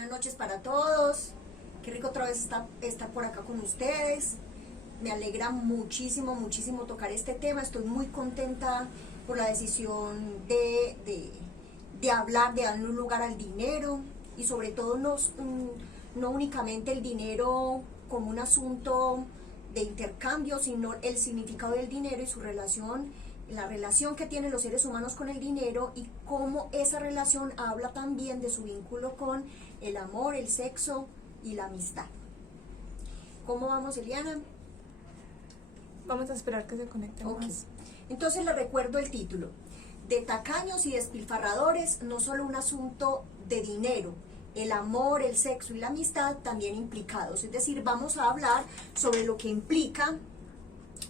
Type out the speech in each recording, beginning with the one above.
Buenas noches para todos. Qué rico otra vez estar por acá con ustedes. Me alegra muchísimo, muchísimo tocar este tema. Estoy muy contenta por la decisión de hablar, de darle un lugar al dinero y sobre todo no únicamente el dinero como un asunto de intercambio, sino el significado del dinero y su relación, la relación que tienen los seres humanos con el dinero y cómo esa relación habla también de su vínculo con el amor, el sexo y la amistad. ¿Cómo vamos, Eliana? Vamos a esperar que se conecten Ok. más. Entonces les recuerdo el título. De tacaños y despilfarradores, no solo un asunto de dinero, el amor, el sexo y la amistad también implicados. Es decir, vamos a hablar sobre lo que implica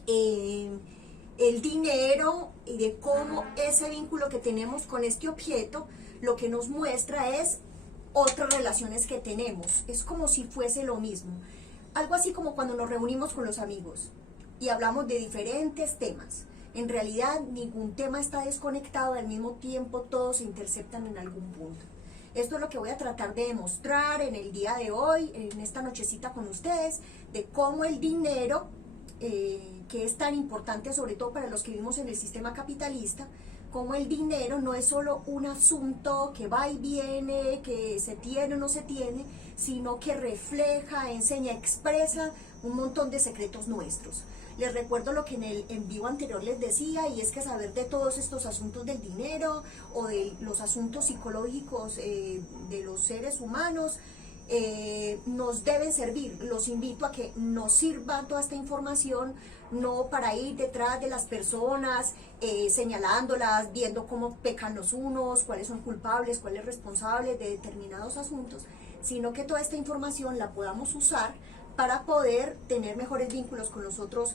el dinero y de cómo ese vínculo que tenemos con este objeto lo que nos muestra es otras relaciones que tenemos. Es como si fuese lo mismo. Algo así como cuando nos reunimos con los amigos y hablamos de diferentes temas. En realidad ningún tema está desconectado, al mismo tiempo todos se interceptan en algún punto. Esto es lo que voy a tratar de demostrar en el día de hoy, en esta nochecita con ustedes, de cómo el dinero, que es tan importante sobre todo para los que vivimos en el sistema capitalista, cómo el dinero no es solo un asunto que va y viene, que se tiene o no se tiene, sino que refleja, enseña, expresa un montón de secretos nuestros. Les recuerdo lo que en el en vivo anterior les decía, y es que saber de todos estos asuntos del dinero o de los asuntos psicológicos de los seres humanos nos deben servir. Los invito a que nos sirva toda esta información, no para ir detrás de las personas, señalándolas, viendo cómo pecan los unos, cuáles son culpables, cuáles responsables de determinados asuntos, sino que toda esta información la podamos usar para poder tener mejores vínculos con los otros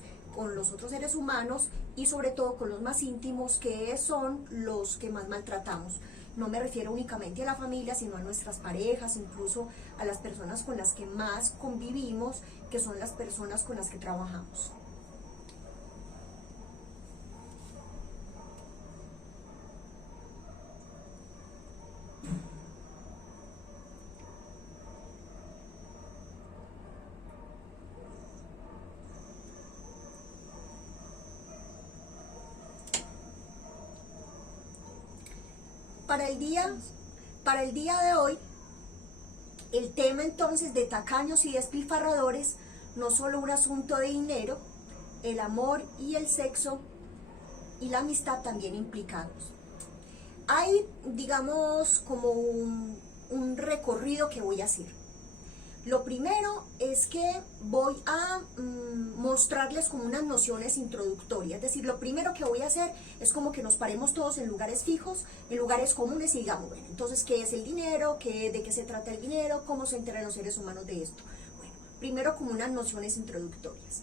seres humanos y sobre todo con los más íntimos, que son los que más maltratamos. No me refiero únicamente a la familia, sino a nuestras parejas, incluso a las personas con las que más convivimos, que son las personas con las que trabajamos. Para el día de hoy, el tema entonces de tacaños y despilfarradores, no solo un asunto de dinero, el amor y el sexo y la amistad también implicados. Hay, digamos, como un recorrido que voy a hacer. Lo primero es que voy a mostrarles como unas nociones introductorias, es decir, lo primero que voy a hacer es como que nos paremos todos en lugares fijos, en lugares comunes y digamos, bueno, entonces, ¿qué es el dinero? ¿De qué se trata el dinero? ¿Cómo se enteran los seres humanos de esto? Bueno, primero como unas nociones introductorias.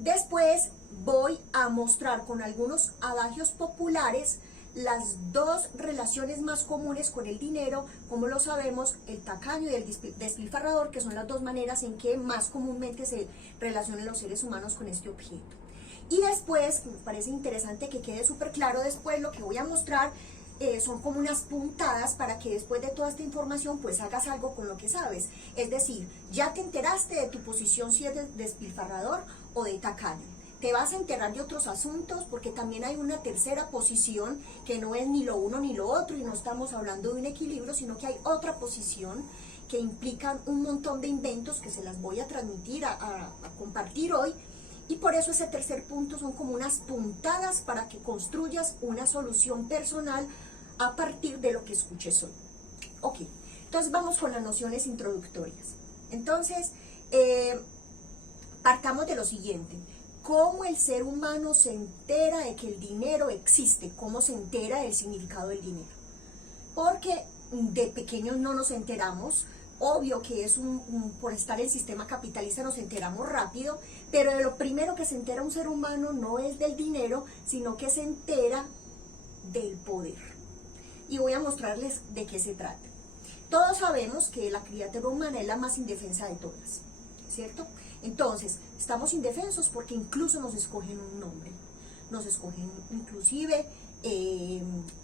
Después voy a mostrar con algunos adagios populares las dos relaciones más comunes con el dinero, como lo sabemos, el tacaño y el despilfarrador, que son las dos maneras en que más comúnmente se relacionan los seres humanos con este objeto. Y después, me parece interesante que quede súper claro, después lo que voy a mostrar son como unas puntadas para que después de toda esta información pues hagas algo con lo que sabes. Es decir, ya te enteraste de tu posición si es de despilfarrador o de tacaño. Te vas a enterar de otros asuntos porque también hay una tercera posición que no es ni lo uno ni lo otro y no estamos hablando de un equilibrio, sino que hay otra posición que implican un montón de inventos que se las voy a transmitir, a compartir hoy, y por eso ese tercer punto son como unas puntadas para que construyas una solución personal a partir de lo que escuches hoy. Ok, entonces vamos con las nociones introductorias. Entonces, partamos de lo siguiente. ¿Cómo el ser humano se entera de que el dinero existe? ¿Cómo se entera del significado del dinero? Porque de pequeños no nos enteramos. Obvio que es por estar en el sistema capitalista nos enteramos rápido, pero de lo primero que se entera un ser humano no es del dinero, sino que se entera del poder. Y voy a mostrarles de qué se trata. Todos sabemos que la criatura humana es la más indefensa de todas, ¿cierto? Entonces, estamos indefensos porque incluso nos escogen un nombre, nos escogen inclusive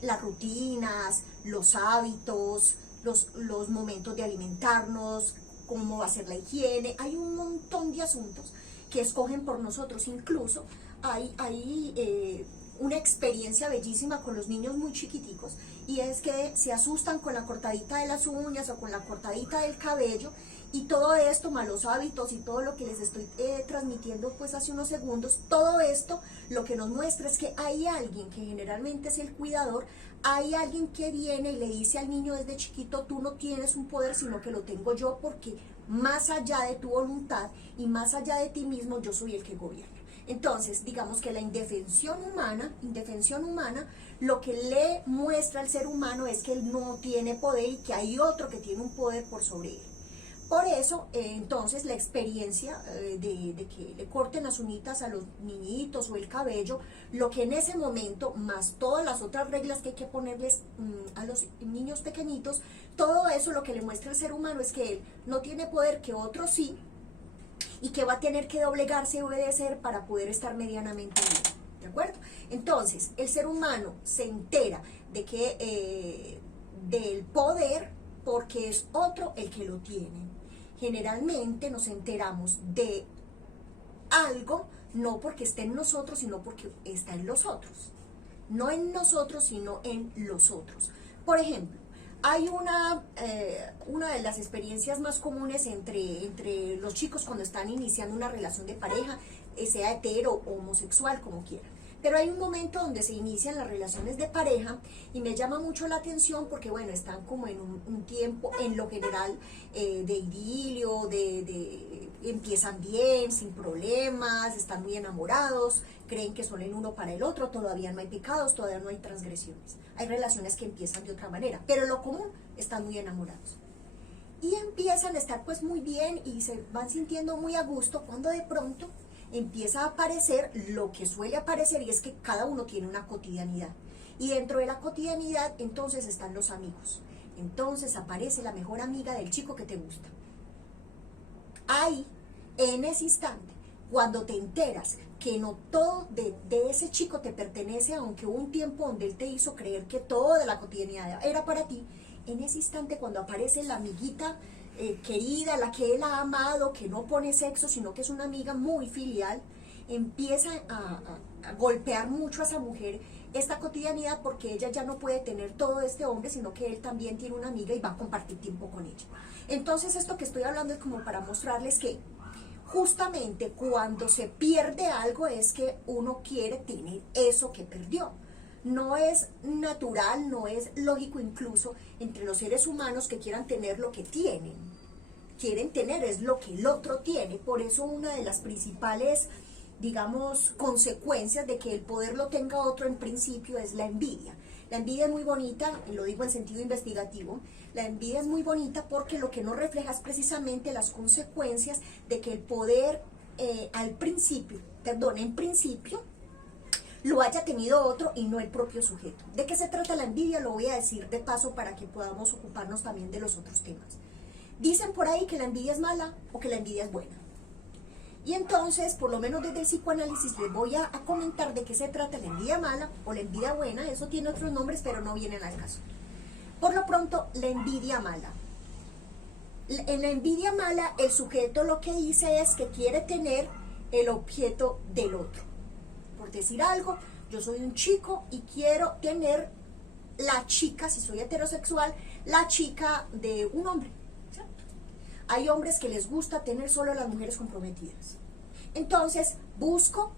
las rutinas, los hábitos, los momentos de alimentarnos, cómo va a ser la higiene. Hay un montón de asuntos que escogen por nosotros. Incluso hay una experiencia bellísima con los niños muy chiquiticos, y es que se asustan con la cortadita de las uñas o con la cortadita del cabello, y todo esto, malos hábitos y todo lo que les estoy transmitiendo pues hace unos segundos, todo esto lo que nos muestra es que hay alguien que generalmente es el cuidador, hay alguien que viene y le dice al niño desde chiquito: tú no tienes un poder, sino que lo tengo yo, porque más allá de tu voluntad y más allá de ti mismo, yo soy el que gobierna. Entonces, digamos que la indefensión humana, lo que le muestra al ser humano es que él no tiene poder y que hay otro que tiene un poder por sobre él. Por eso, entonces, la experiencia de que le corten las uñitas a los niñitos o el cabello, lo que en ese momento, más todas las otras reglas que hay que ponerles a los niños pequeñitos, todo eso lo que le muestra al ser humano es que él no tiene poder, que otro sí, y que va a tener que doblegarse y obedecer para poder estar medianamente bien, ¿de acuerdo? Entonces, el ser humano se entera de que del poder porque es otro el que lo tiene. Generalmente nos enteramos de algo no porque esté en nosotros, sino porque está en los otros. No en nosotros, sino en los otros. Por ejemplo, hay una de las experiencias más comunes entre los chicos cuando están iniciando una relación de pareja, sea hetero o homosexual, como quieran. Pero hay un momento donde se inician las relaciones de pareja y me llama mucho la atención porque, bueno, están como en un tiempo, en lo general, de idilio, empiezan bien, sin problemas, están muy enamorados, creen que son el uno para el otro, todavía no hay pecados, todavía no hay transgresiones. Hay relaciones que empiezan de otra manera, pero lo común, están muy enamorados. Y empiezan a estar pues muy bien y se van sintiendo muy a gusto cuando de pronto empieza a aparecer lo que suele aparecer, y es que cada uno tiene una cotidianidad. Y dentro de la cotidianidad entonces están los amigos. Entonces aparece la mejor amiga del chico que te gusta. Ahí, en ese instante, cuando te enteras que no todo de ese chico te pertenece, aunque hubo un tiempo donde él te hizo creer que todo de la cotidianidad era para ti, en ese instante cuando aparece la amiguita querida, la que él ha amado, que no pone sexo, sino que es una amiga muy filial, empieza a golpear mucho a esa mujer esta cotidianidad, porque ella ya no puede tener todo este hombre, sino que él también tiene una amiga y va a compartir tiempo con ella. Entonces, esto que estoy hablando es como para mostrarles que justamente cuando se pierde algo es que uno quiere tener eso que perdió. No es natural, no es lógico incluso entre los seres humanos que quieran tener lo que tienen. Quieren tener es lo que el otro tiene. Por eso una de las principales, digamos, consecuencias de que el poder lo tenga otro en principio es la envidia. La envidia es muy bonita, y lo digo en sentido investigativo, la envidia es muy bonita porque lo que nos refleja es precisamente las consecuencias de que el poder en principio, lo haya tenido otro y no el propio sujeto. ¿De qué se trata la envidia? Lo voy a decir de paso para que podamos ocuparnos también de los otros temas. Dicen por ahí que la envidia es mala o que la envidia es buena. Y entonces, por lo menos desde el psicoanálisis, les voy a comentar de qué se trata la envidia mala o la envidia buena. Eso tiene otros nombres, pero no vienen al caso. Por lo pronto, la envidia mala. En la envidia mala, el sujeto lo que dice es que quiere tener el objeto del otro. Por decir algo, yo soy un chico y quiero tener la chica, si soy heterosexual, la chica de un hombre. ¿Cierto? Hay hombres que les gusta tener solo a las mujeres comprometidas. Entonces, busco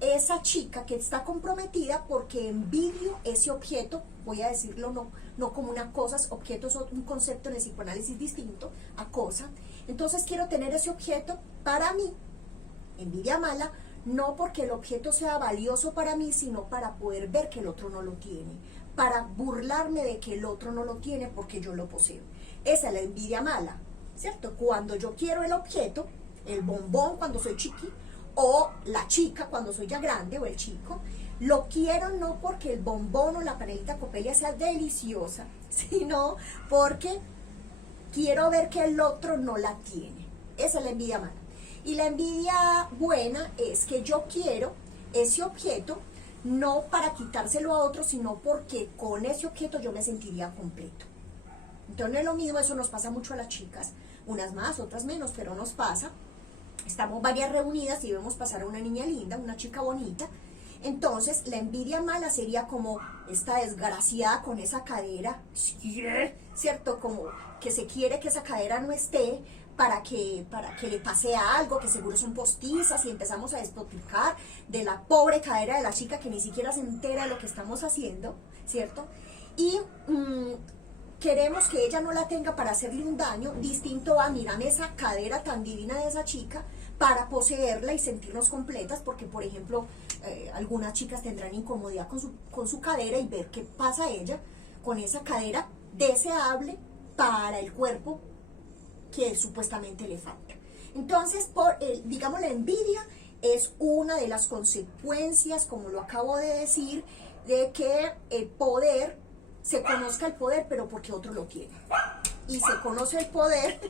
esa chica que está comprometida porque envidio ese objeto, voy a decirlo no como una cosa, objeto es un concepto en el psicoanálisis distinto a cosa. Entonces quiero tener ese objeto para mí, envidia mala, no porque el objeto sea valioso para mí, sino para poder ver que el otro no lo tiene, para burlarme de que el otro no lo tiene porque yo lo poseo. Esa es la envidia mala, ¿cierto? Cuando yo quiero el objeto, el bombón cuando soy chiqui, o la chica cuando soy ya grande, o el chico, lo quiero no porque el bombón o la panelita Copelia sea deliciosa, sino porque quiero ver que el otro no la tiene. Esa es la envidia mala. Y la envidia buena es que yo quiero ese objeto no para quitárselo a otro, sino porque con ese objeto yo me sentiría completo. Entonces no es lo mismo, eso nos pasa mucho a las chicas, unas más, otras menos, pero nos pasa. Estamos varias reunidas y vemos pasar a una niña linda, una chica bonita. Entonces la envidia mala sería como esta desgraciada con esa cadera, ¿cierto? Como que se quiere que esa cadera no esté para que le pase algo, que seguro son postizas, y empezamos a despotricar de la pobre cadera de la chica que ni siquiera se entera de lo que estamos haciendo, ¿cierto? Y queremos que ella no la tenga para hacerle un daño, distinto a mírame esa cadera tan divina de esa chica, para poseerla y sentirnos completas, porque por ejemplo algunas chicas tendrán incomodidad con su cadera, y ver qué pasa a ella con esa cadera deseable para el cuerpo que supuestamente le falta. Entonces, digamos, la envidia es una de las consecuencias, como lo acabo de decir, de que el poder, se conozca el poder, pero porque otro lo tiene. Y se conoce el poder,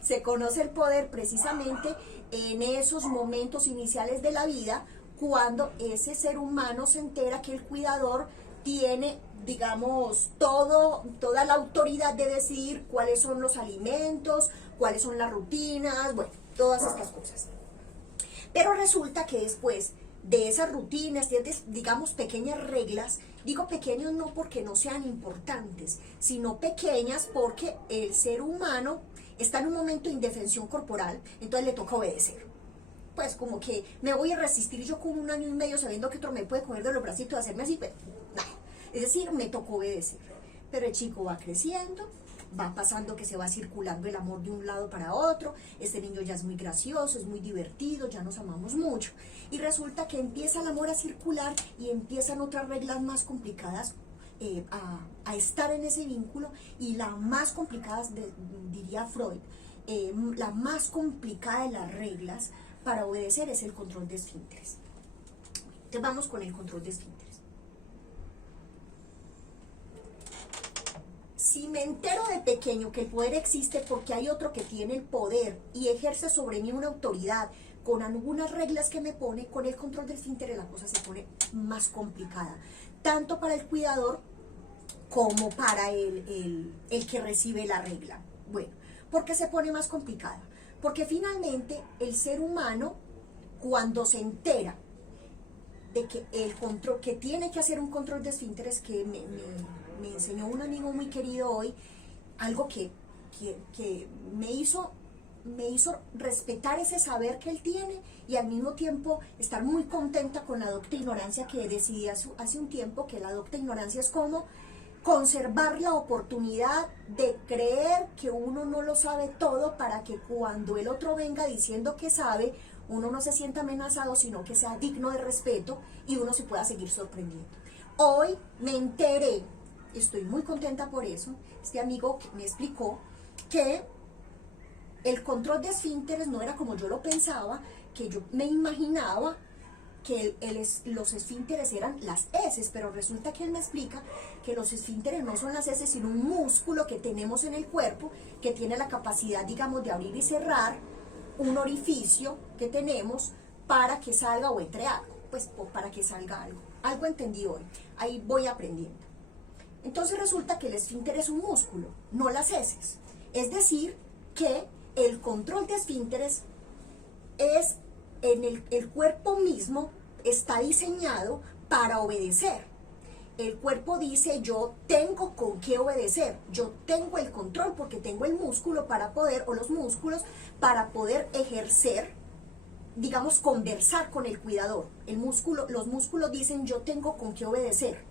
se conoce el poder precisamente en esos momentos iniciales de la vida, cuando ese ser humano se entera que el cuidador tiene, digamos, toda la autoridad de decidir cuáles son los alimentos, cuáles son las rutinas, bueno, todas estas cosas. Pero resulta que después de esas rutinas, digamos, pequeñas reglas, digo pequeños no porque no sean importantes, sino pequeñas porque el ser humano está en un momento de indefensión corporal, entonces le toca obedecer. Pues como que me voy a resistir yo con 1 año y medio sabiendo que otro me puede coger de los bracitos y hacerme así, pero nada. Es decir, me tocó obedecer. Pero el chico va creciendo, va pasando que se va circulando el amor de un lado para otro, este niño ya es muy gracioso, es muy divertido, ya nos amamos mucho. Y resulta que empieza el amor a circular y empiezan otras reglas más complicadas a estar en ese vínculo, y la más complicada, diría Freud, la más complicada de las reglas para obedecer es el control de esfínteres. Entonces vamos con el control de esfínteres. Si me entero de pequeño que el poder existe porque hay otro que tiene el poder y ejerce sobre mí una autoridad con algunas reglas que me pone, con el control del esfínter la cosa se pone más complicada, tanto para el cuidador como para el que recibe la regla. Bueno, ¿por qué se pone más complicada? Porque finalmente el ser humano, cuando se entera de que el control, que tiene que hacer un control de esfínteres, que me enseñó un amigo muy querido hoy, algo que me hizo respetar ese saber que él tiene, y al mismo tiempo estar muy contenta con la adopta ignorancia que decidí hace un tiempo, que la adopta ignorancia es como conservar la oportunidad de creer que uno no lo sabe todo, para que cuando el otro venga diciendo que sabe, uno no se sienta amenazado, sino que sea digno de respeto y uno se pueda seguir sorprendiendo. Hoy me enteré, estoy muy contenta por eso, este amigo me explicó que el control de esfínteres no era como yo lo pensaba, que yo me imaginaba que los esfínteres eran las heces, pero resulta que él me explica que los esfínteres no son las heces, sino un músculo que tenemos en el cuerpo, que tiene la capacidad, digamos, de abrir y cerrar un orificio que tenemos para que salga o entre algo, pues para que salga algo. Algo entendí hoy, ahí voy aprendiendo. Entonces resulta que el esfínter es un músculo, no las heces. Es decir, que el control de esfínteres es en el cuerpo mismo, está diseñado para obedecer. El cuerpo dice, yo tengo con qué obedecer, yo tengo el control porque tengo el músculo para poder, o los músculos, para poder ejercer, digamos, conversar con el cuidador. Los músculos dicen, yo tengo con qué obedecer.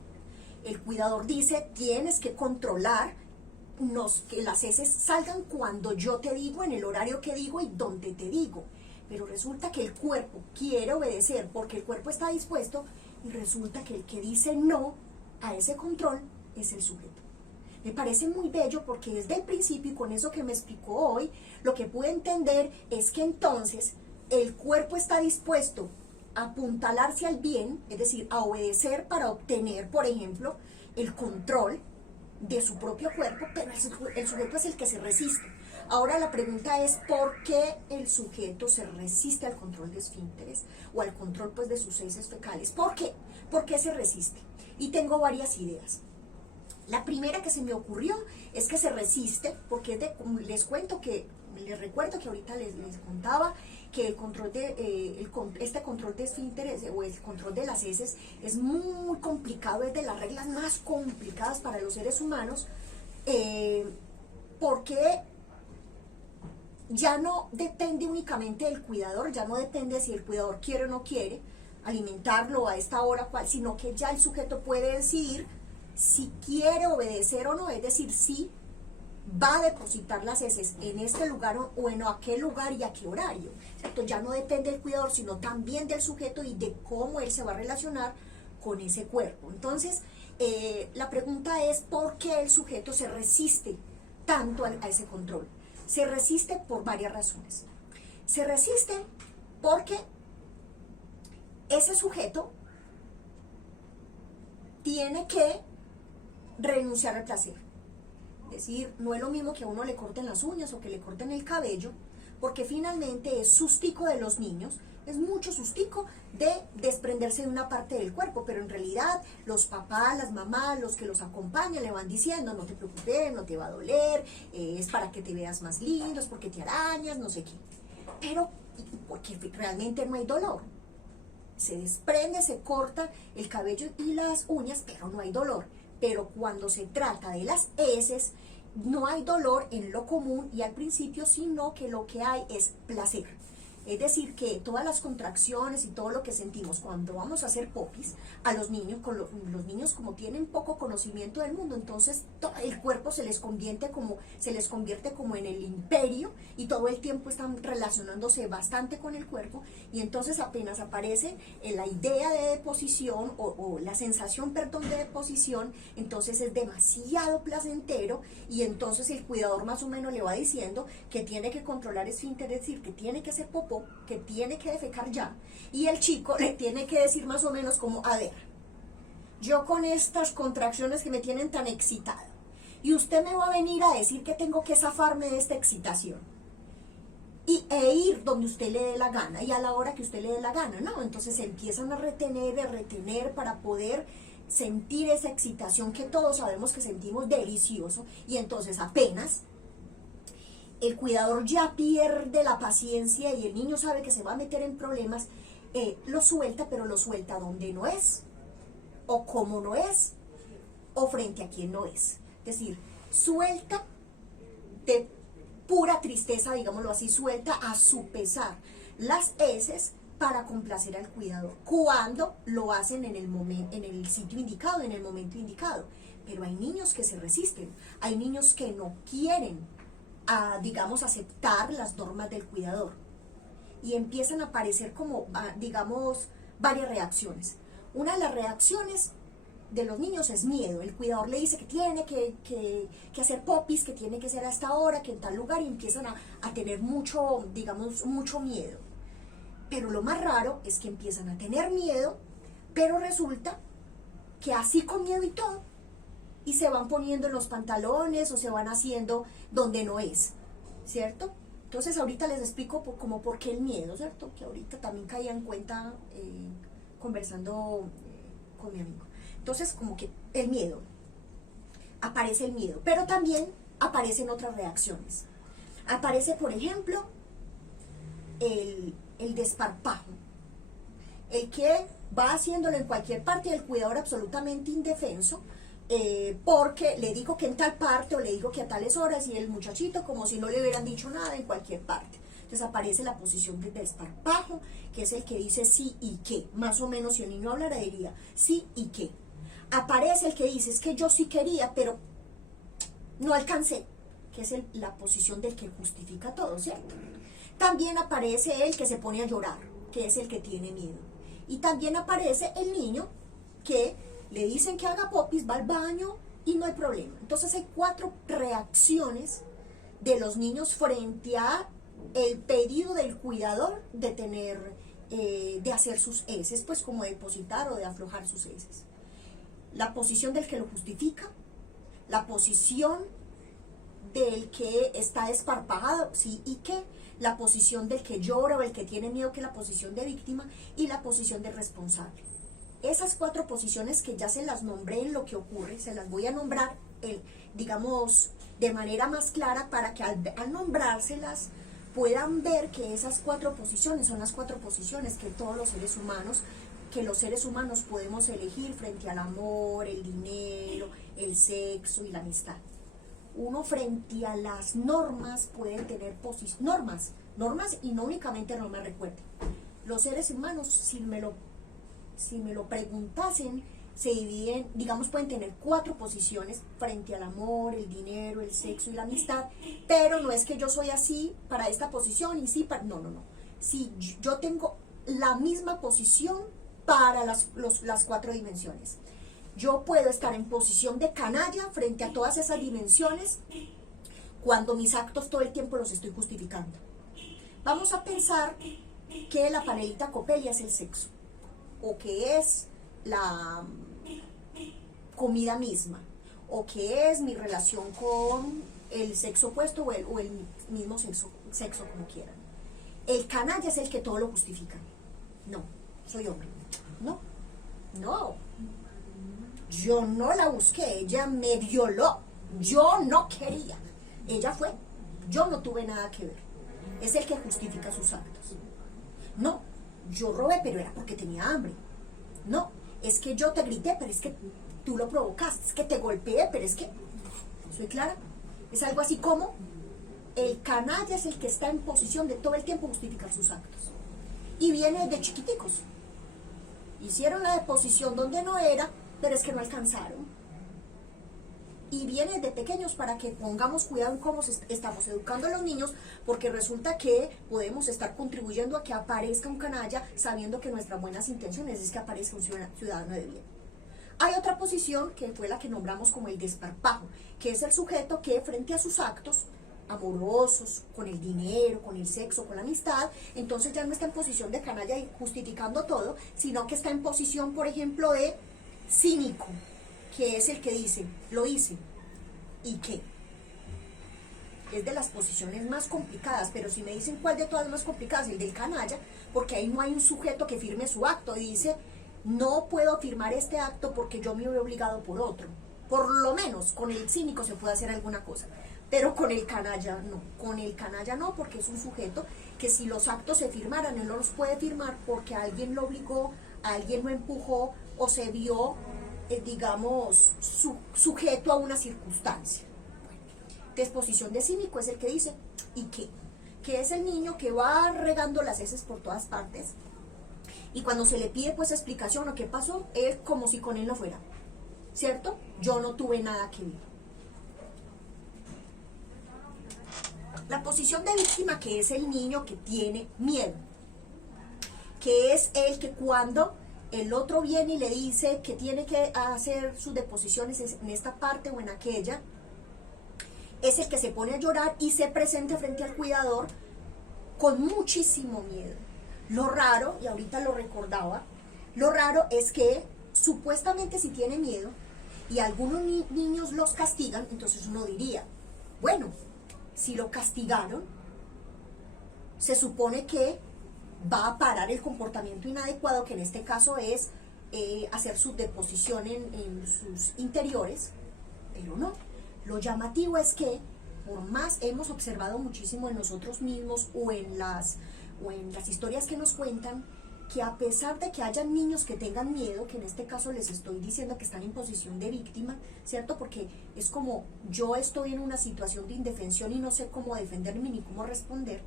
El cuidador dice, tienes que controlar que las heces salgan cuando yo te digo, en el horario que digo y donde te digo. Pero resulta que el cuerpo quiere obedecer porque el cuerpo está dispuesto, y resulta que el que dice no a ese control es el sujeto. Me parece muy bello porque desde el principio, y con eso que me explicó hoy, lo que pude entender es que entonces el cuerpo está dispuesto a apuntalarse al bien, es decir, a obedecer para obtener, por ejemplo, el control de su propio cuerpo, pero el sujeto es el que se resiste. Ahora la pregunta es, ¿por qué el sujeto se resiste al control de esfínteres o al control, pues, de sus heces fecales? ¿Por qué? ¿Por qué se resiste? Y tengo varias ideas. La primera que se me ocurrió es que se resiste, porque es les recuerdo que ahorita les contaba que el control este control de esfínteres o el control de las heces es muy complicado, es de las reglas más complicadas para los seres humanos, porque ya no depende únicamente del cuidador, ya no depende si el cuidador quiere o no quiere alimentarlo a esta hora, sino que ya el sujeto puede decidir si quiere obedecer o no, es decir, si va a depositar las heces en este lugar o en aquel lugar y a qué horario, ¿cierto? Ya no depende del cuidador, sino también del sujeto y de cómo él se va a relacionar con ese cuerpo. Entonces, la pregunta es, ¿por qué el sujeto se resiste tanto a ese control? Se resiste por varias razones. Se resiste porque ese sujeto tiene que renunciar al placer. Es decir, no es lo mismo que a uno le corten las uñas o que le corten el cabello, porque finalmente es sustico de los niños, es mucho sustico de desprenderse de una parte del cuerpo, pero en realidad los papás, las mamás, los que los acompañan le van diciendo, no te preocupes, no te va a doler, es para que te veas más lindo, es porque te arañas, no sé qué. Pero porque realmente no hay dolor. Se desprende, se corta el cabello y las uñas, pero no hay dolor. Pero cuando se trata de las heces, no hay dolor en lo común y al principio, sino que lo que hay es placer. Es decir, que todas las contracciones y todo lo que sentimos cuando vamos a hacer popis, a los niños, los niños como tienen poco conocimiento del mundo, entonces todo el cuerpo se les convierte como en el imperio y todo el tiempo están relacionándose bastante con el cuerpo y entonces apenas aparece la idea de deposición o la sensación, perdón, de deposición, entonces es demasiado placentero y entonces el cuidador más o menos le va diciendo que tiene que controlar esfínter, es decir, que tiene que hacer popó, que tiene que defecar ya, y el chico le tiene que decir más o menos como, a ver, yo con estas contracciones que me tienen tan excitado, y usted me va a venir a decir que tengo que zafarme de esta excitación, e ir donde usted le dé la gana, y a la hora que usted le dé la gana, ¿no? Entonces empiezan a retener para poder sentir esa excitación que todos sabemos que sentimos delicioso, y entonces apenas el cuidador ya pierde la paciencia y el niño sabe que se va a meter en problemas, lo suelta, pero lo suelta donde no es, o como no es, o frente a quien no es. Es decir, suelta de pura tristeza, digámoslo así, suelta a su pesar las heces para complacer al cuidador, cuando lo hacen en el sitio indicado, en el momento indicado. Pero hay niños que se resisten, hay niños que no quieren digamos, aceptar las normas del cuidador y empiezan a aparecer como, digamos, varias reacciones. Una de las reacciones de los niños es miedo. El cuidador le dice que tiene que hacer popis, que tiene que ser a esta hora, que en tal lugar, y empiezan a tener mucho, digamos, mucho miedo. Pero lo más raro es que empiezan a tener miedo, pero resulta que así con miedo y todo, y se van poniendo en los pantalones o se van haciendo donde no es, ¿cierto? Entonces ahorita les explico como por qué el miedo, ¿cierto? Que ahorita también caía en cuenta conversando con mi amigo. Entonces como que el miedo, aparece el miedo, pero también aparecen otras reacciones. Aparece, por ejemplo, el desparpajo, el que va haciéndolo en cualquier parte del cuidador absolutamente indefenso, porque le digo que en tal parte o le digo que a tales horas y el muchachito como si no le hubieran dicho nada en cualquier parte. Entonces aparece la posición de desparpajo, que es el que dice sí y qué. Más o menos si el niño hablara diría sí y qué. Aparece el que dice es que yo sí quería pero no alcancé, que es la posición del que justifica todo, ¿cierto? También aparece el que se pone a llorar, que es el que tiene miedo. Y también aparece el niño que le dicen que haga popis, va al baño y no hay problema. Entonces hay 4 reacciones de los niños frente a el pedido del cuidador de tener, de hacer sus heces, pues como de depositar o de aflojar sus heces. La posición del que lo justifica, la posición del que está desparpajado, sí y qué, la posición del que llora o el que tiene miedo, que es la posición de víctima, y la posición del responsable. Esas 4 posiciones que ya se las nombré en lo que ocurre, se las voy a nombrar, digamos, de manera más clara para que al nombrárselas puedan ver que esas 4 posiciones son las 4 posiciones que todos los seres humanos podemos elegir frente al amor, el dinero, el sexo y la amistad. Uno frente a las normas puede tener normas y no únicamente normas, recuerden. Los seres humanos, si me lo preguntasen, se dividen, digamos, pueden tener 4 posiciones frente al amor, el dinero, el sexo y la amistad, pero no es que yo soy así para esta posición y sí para... No. Si yo tengo la misma posición para las 4 dimensiones. Yo puedo estar en posición de canalla frente a todas esas dimensiones cuando mis actos todo el tiempo los estoy justificando. Vamos a pensar que la panelita Copelia es el sexo, o que es la comida misma, o que es mi relación con el sexo opuesto o el mismo sexo, como quieran. El canalla es el que todo lo justifica. No, soy hombre. No. Yo no la busqué, ella me violó. Yo no quería. Ella fue. Yo no tuve nada que ver. Es el que justifica sus actos. No, yo robé, pero era porque tenía hambre. No, es que yo te grité, pero es que tú lo provocaste. Es que te golpeé, pero es que... ¿Soy clara? Es algo así como el canalla es el que está en posición de todo el tiempo justificar sus actos. Y viene de chiquiticos. Hicieron la deposición donde no era, pero es que no alcanzaron. Y viene de pequeños para que pongamos cuidado en cómo estamos educando a los niños, porque resulta que podemos estar contribuyendo a que aparezca un canalla sabiendo que nuestras buenas intenciones es que aparezca un ciudadano de bien. Hay otra posición que fue la que nombramos como el desparpajo, que es el sujeto que frente a sus actos amorosos, con el dinero, con el sexo, con la amistad, entonces ya no está en posición de canalla y justificando todo, sino que está en posición, por ejemplo, de cínico, que es el que dice, lo hice, ¿y qué? Es de las posiciones más complicadas, pero si me dicen cuál de todas las más complicadas, el del canalla, porque ahí no hay un sujeto que firme su acto y dice, no puedo firmar este acto porque yo me veo obligado por otro. Por lo menos con el cínico se puede hacer alguna cosa, pero con el canalla no, porque es un sujeto que si los actos se firmaran, él no los puede firmar porque alguien lo obligó, alguien lo empujó o se vio, digamos, sujeto a una circunstancia. Disposición de cínico es el que dice, ¿y qué? Que es el niño que va regando las heces por todas partes y cuando se le pide pues explicación o qué pasó, él como si con él no fuera, ¿cierto? Yo no tuve nada que ver. La posición de víctima, que es el niño que tiene miedo, que es el que cuando el otro viene y le dice que tiene que hacer sus deposiciones en esta parte o en aquella, es el que se pone a llorar y se presenta frente al cuidador con muchísimo miedo. Lo raro, y ahorita lo recordaba, lo raro es que supuestamente si tiene miedo y algunos niños los castigan, entonces uno diría, bueno, si lo castigaron, se supone que va a parar el comportamiento inadecuado, que en este caso es hacer su deposición en sus interiores, pero no. Lo llamativo es que, por más hemos observado muchísimo en nosotros mismos o en las historias que nos cuentan, que a pesar de que hayan niños que tengan miedo, que en este caso les estoy diciendo que están en posición de víctima, ¿cierto? Porque es como yo estoy en una situación de indefensión y no sé cómo defenderme ni cómo responder.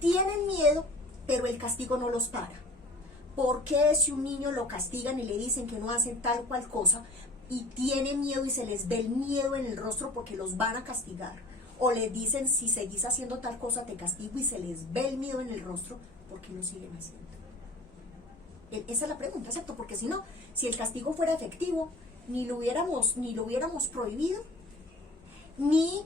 Tienen miedo, pero el castigo no los para. ¿Por qué si un niño lo castigan y le dicen que no hacen tal cual cosa y tiene miedo y se les ve el miedo en el rostro porque los van a castigar? O les dicen, si seguís haciendo tal cosa te castigo y se les ve el miedo en el rostro, ¿por qué lo siguen haciendo? Esa es la pregunta, ¿cierto? Porque si no, si el castigo fuera efectivo, ni lo hubiéramos prohibido, ni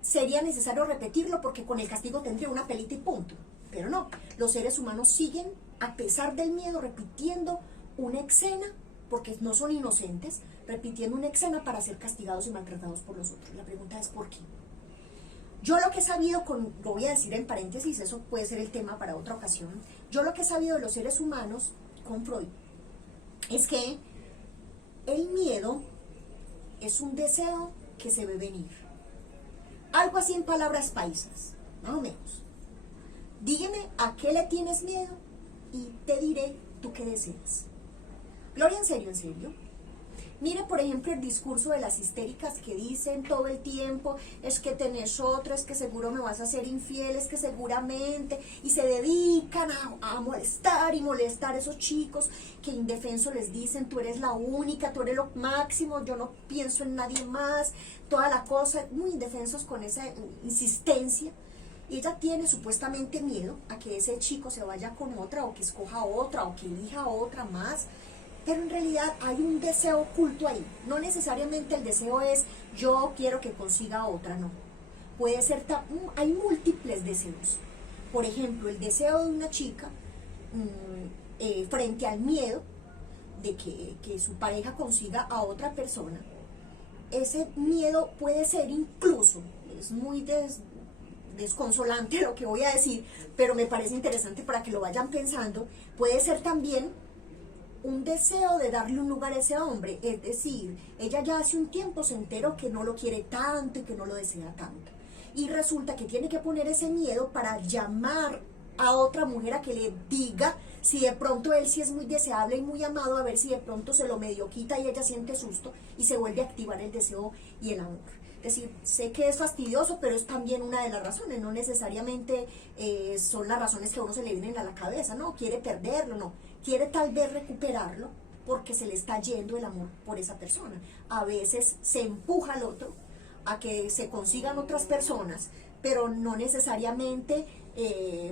sería necesario repetirlo porque con el castigo tendría una pelita y punto. Pero no, los seres humanos siguen, a pesar del miedo, repitiendo una escena, porque no son inocentes, repitiendo una escena para ser castigados y maltratados por los otros. La pregunta es ¿por qué? Yo lo que he sabido, lo voy a decir en paréntesis, eso puede ser el tema para otra ocasión, Yo lo que he sabido de los seres humanos con Freud es que el miedo es un deseo que se ve venir. Algo así en palabras paisas, más o menos. Dígame a qué le tienes miedo y te diré tú qué deseas. Gloria, en serio, en serio. Mire, por ejemplo, el discurso de las histéricas que dicen todo el tiempo, es que tenés otra, es que seguro me vas a ser infiel, es que seguramente, y se dedican a molestar y molestar a esos chicos que indefensos les dicen, tú eres la única, tú eres lo máximo, yo no pienso en nadie más, toda la cosa, muy indefensos con esa insistencia. Y ella tiene supuestamente miedo a que ese chico se vaya con otra, o que escoja otra, o que elija otra más. Pero en realidad hay un deseo oculto ahí. No necesariamente el deseo es yo quiero que consiga otra, no. Puede ser, hay múltiples deseos. Por ejemplo, el deseo de una chica frente al miedo de que su pareja consiga a otra persona. Ese miedo puede ser incluso, es muy desconsolante lo que voy a decir, pero me parece interesante para que lo vayan pensando, puede ser también un deseo de darle un lugar a ese hombre, es decir, ella ya hace un tiempo se enteró que no lo quiere tanto y que no lo desea tanto, y resulta que tiene que poner ese miedo para llamar a otra mujer a que le diga si de pronto él sí es muy deseable y muy amado, a ver si de pronto se lo medio quita y ella siente susto y se vuelve a activar el deseo y el amor. Es decir, sé que es fastidioso, pero es también una de las razones, no necesariamente son las razones que a uno se le vienen a la cabeza, no, quiere perderlo, no, quiere tal vez recuperarlo porque se le está yendo el amor por esa persona. A veces se empuja al otro a que se consigan otras personas, pero no necesariamente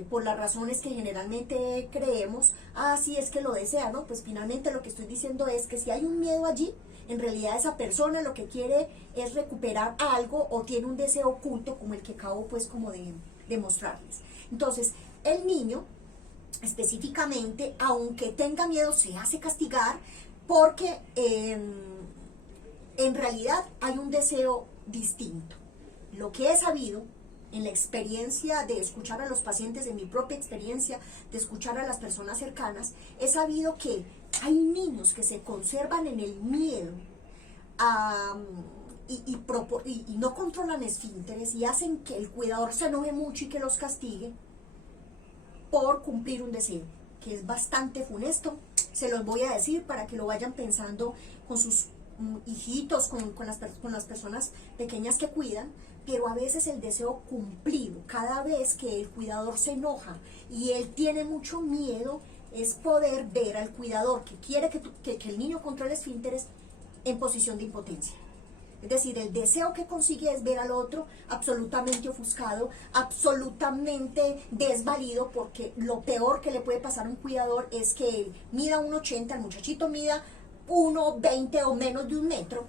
por las razones que generalmente creemos, sí es que lo desea, ¿no? Pues finalmente lo que estoy diciendo es que si hay un miedo allí, en realidad esa persona lo que quiere es recuperar algo o tiene un deseo oculto como el que acabo pues como de mostrarles. Entonces, el niño específicamente, aunque tenga miedo, se hace castigar porque en realidad hay un deseo distinto. Lo que he sabido en la experiencia de escuchar a los pacientes, de mi propia experiencia de escuchar a las personas cercanas, he sabido que hay niños que se conservan en el miedo y no controlan esfínteres y hacen que el cuidador se enoje mucho y que los castigue por cumplir un deseo, que es bastante funesto. Se los voy a decir para que lo vayan pensando con sus hijitos, con las personas pequeñas que cuidan, pero a veces el deseo cumplido, cada vez que el cuidador se enoja y él tiene mucho miedo, es poder ver al cuidador que quiere que el niño controle esfínteres en posición de impotencia. Es decir, el deseo que consigue es ver al otro absolutamente ofuscado, absolutamente desvalido, porque lo peor que le puede pasar a un cuidador es que él mida 1,80, el muchachito mida 1,20 o menos de 1 metro,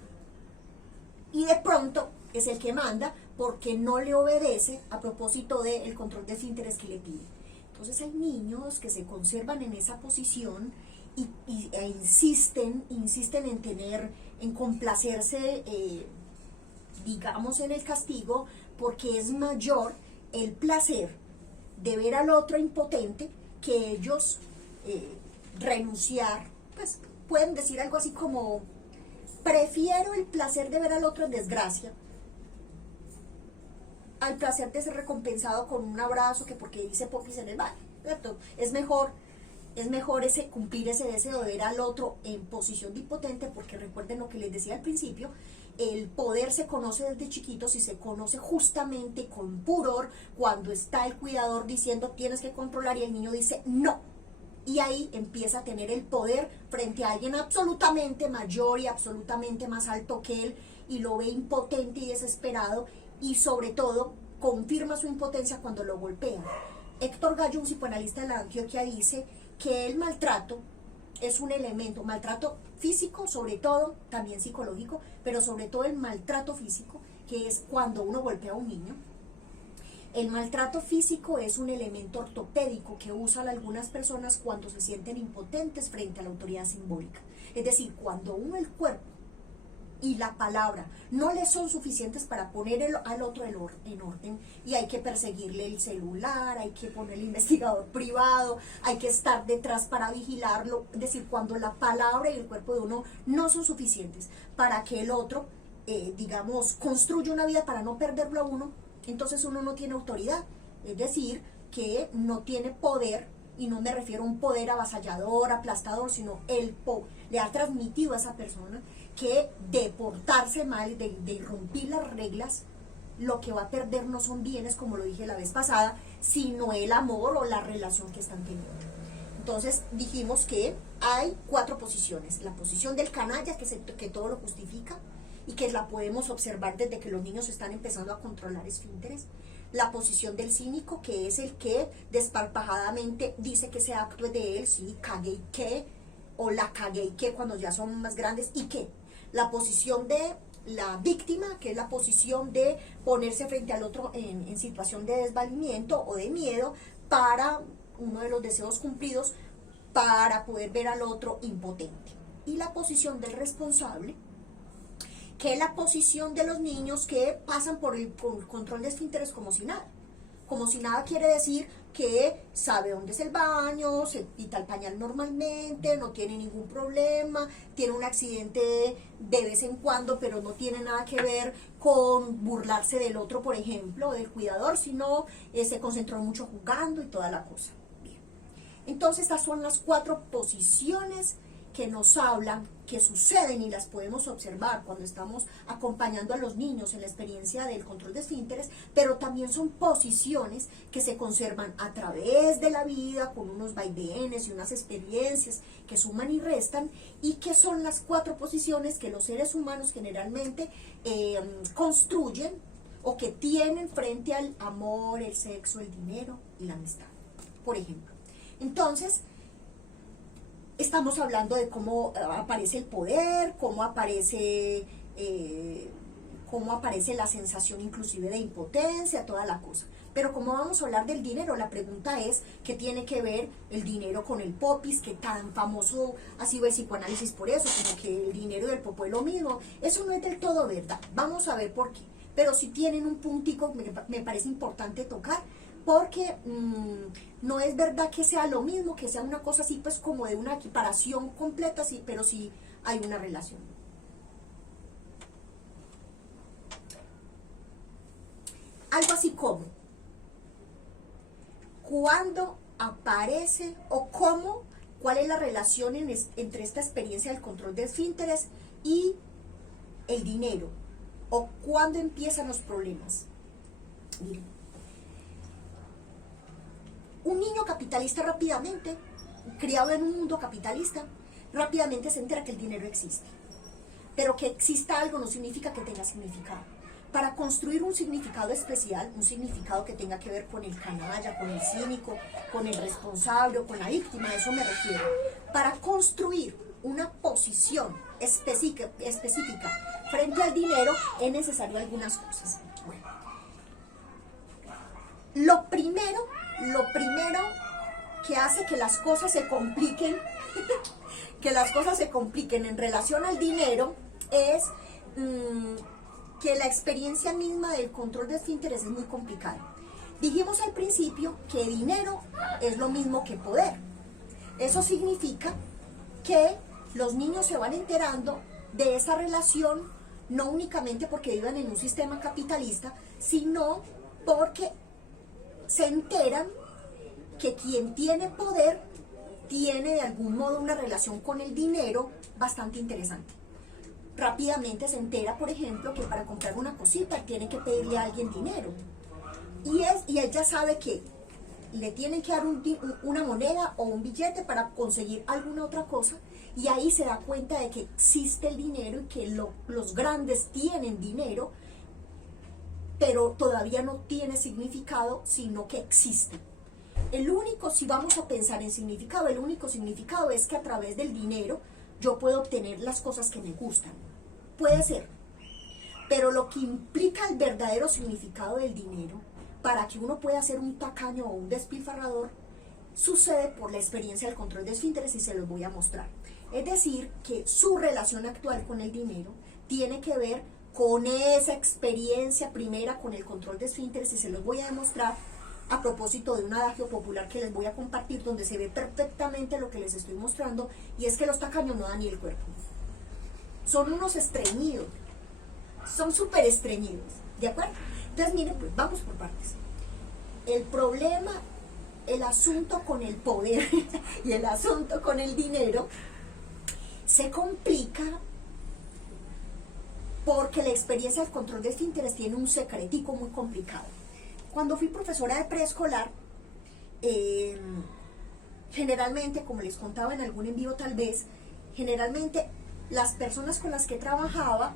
y de pronto es el que manda porque no le obedece a propósito del control de esfínteres que le pide. Entonces hay niños que se conservan en esa posición e insisten en complacerse, digamos, en el castigo, porque es mayor el placer de ver al otro impotente que ellos renunciar, pues pueden decir algo así como, prefiero el placer de ver al otro en desgracia al placer de ser recompensado con un abrazo que porque dice popis en el baño, ¿cierto? Es mejor cumplir ese deseo de ver al otro en posición de impotente, porque recuerden lo que les decía al principio, el poder se conoce desde chiquitos y se conoce justamente con pudor cuando está el cuidador diciendo tienes que controlar y el niño dice no. Y ahí empieza a tener el poder frente a alguien absolutamente mayor y absolutamente más alto que él y lo ve impotente y desesperado y sobre todo confirma su impotencia cuando lo golpea. Héctor Gallo, un psicoanalista de la Antioquia, dice que el maltrato es un elemento, maltrato físico sobre todo, también psicológico, pero sobre todo el maltrato físico, que es cuando uno golpea a un niño. El maltrato físico es un elemento ortopédico que usan algunas personas cuando se sienten impotentes frente a la autoridad simbólica. Es decir, cuando uno el cuerpo y la palabra no le son suficientes para poner al otro en orden, y hay que perseguirle el celular, hay que ponerle investigador privado, hay que estar detrás para vigilarlo. Es decir, cuando la palabra y el cuerpo de uno no son suficientes para que el otro, digamos, construya una vida para no perderlo a uno, entonces uno no tiene autoridad, es decir, que no tiene poder. Y no me refiero a un poder avasallador, aplastador, sino le ha transmitido a esa persona que de portarse mal, de irrumpir las reglas, lo que va a perder no son bienes, como lo dije la vez pasada, sino el amor o la relación que están teniendo. Entonces dijimos que hay 4 posiciones. La posición del canalla, que todo lo justifica y que la podemos observar desde que los niños están empezando a controlar esfínteres. La posición del cínico, que es el que desparpajadamente dice que ese acto es de él, sí, cagué y qué, o la cagué y qué cuando ya son más grandes, y qué. La posición de la víctima, que es la posición de ponerse frente al otro en situación de desvalimiento o de miedo para uno de los deseos cumplidos, para poder ver al otro impotente. Y la posición del responsable, que es la posición de los niños que pasan por el control de esfínteres como si nada. Como si nada quiere decir que sabe dónde es el baño, se quita el pañal normalmente, no tiene ningún problema, tiene un accidente de vez en cuando, pero no tiene nada que ver con burlarse del otro, por ejemplo, del cuidador, sino se concentró mucho jugando y toda la cosa. Bien. Entonces estas son las 4 posiciones que nos hablan, que suceden y las podemos observar cuando estamos acompañando a los niños en la experiencia del control de esfínteres, pero también son posiciones que se conservan a través de la vida con unos vaivenes y unas experiencias que suman y restan, y que son las 4 posiciones que los seres humanos generalmente construyen o que tienen frente al amor, el sexo, el dinero y la amistad, por ejemplo. Entonces, estamos hablando de cómo aparece el poder, cómo aparece la sensación inclusive de impotencia, toda la cosa. Pero como vamos a hablar del dinero, la pregunta es, ¿qué tiene que ver el dinero con el popis, que tan famoso ha sido el psicoanálisis por eso, como que el dinero y el popo es lo mismo? Eso no es del todo verdad, vamos a ver por qué. Pero si tienen un puntico, me parece importante tocar, porque no es verdad que sea lo mismo, que sea una cosa así pues como de una equiparación completa, sí, pero sí hay una relación. Algo así como, ¿cuándo aparece o cómo, cuál es la relación entre esta experiencia del control de esfínteres y el dinero? ¿O cuándo empiezan los problemas? Miren. Un niño capitalista rápidamente, criado en un mundo capitalista, rápidamente se entera que el dinero existe. Pero que exista algo no significa que tenga significado. Para construir un significado especial, un significado que tenga que ver con el canalla, con el cínico, con el responsable o con la víctima, a eso me refiero. Para construir una posición específica frente al dinero es necesario algunas cosas. Bueno, lo primero que hace que las cosas se compliquen, en relación al dinero es que la experiencia misma del control de esfínteres es muy complicada. Dijimos al principio que dinero es lo mismo que poder. Eso significa que los niños se van enterando de esa relación no únicamente porque vivan en un sistema capitalista, sino porque se enteran que quien tiene poder tiene de algún modo una relación con el dinero bastante interesante. Rápidamente se entera, por ejemplo, que para comprar una cosita tiene que pedirle a alguien dinero. Y ella sabe que le tienen que dar una moneda o un billete para conseguir alguna otra cosa, y ahí se da cuenta de que existe el dinero y que los grandes tienen dinero, pero todavía no tiene significado, sino que existe. Si vamos a pensar en significado, el único significado es que a través del dinero yo puedo obtener las cosas que me gustan. Puede ser, pero lo que implica el verdadero significado del dinero, para que uno pueda ser un tacaño o un despilfarrador, sucede por la experiencia del control de esfínteres, y se los voy a mostrar. Es decir, que su relación actual con el dinero tiene que ver con esa experiencia primera con el control de esfínteres, y se los voy a demostrar a propósito de un adagio popular que les voy a compartir, donde se ve perfectamente lo que les estoy mostrando, y es que los tacaños no dan ni el cuerpo. Son unos estreñidos, son súper estreñidos, ¿de acuerdo? Entonces, miren, pues vamos por partes. El problema, el asunto con el poder y el asunto con el dinero se complica porque la experiencia del control de esfínteres tiene un secretico muy complicado. Cuando fui profesora de preescolar, generalmente, como les contaba en algún en vivo tal vez, generalmente las personas con las que trabajaba,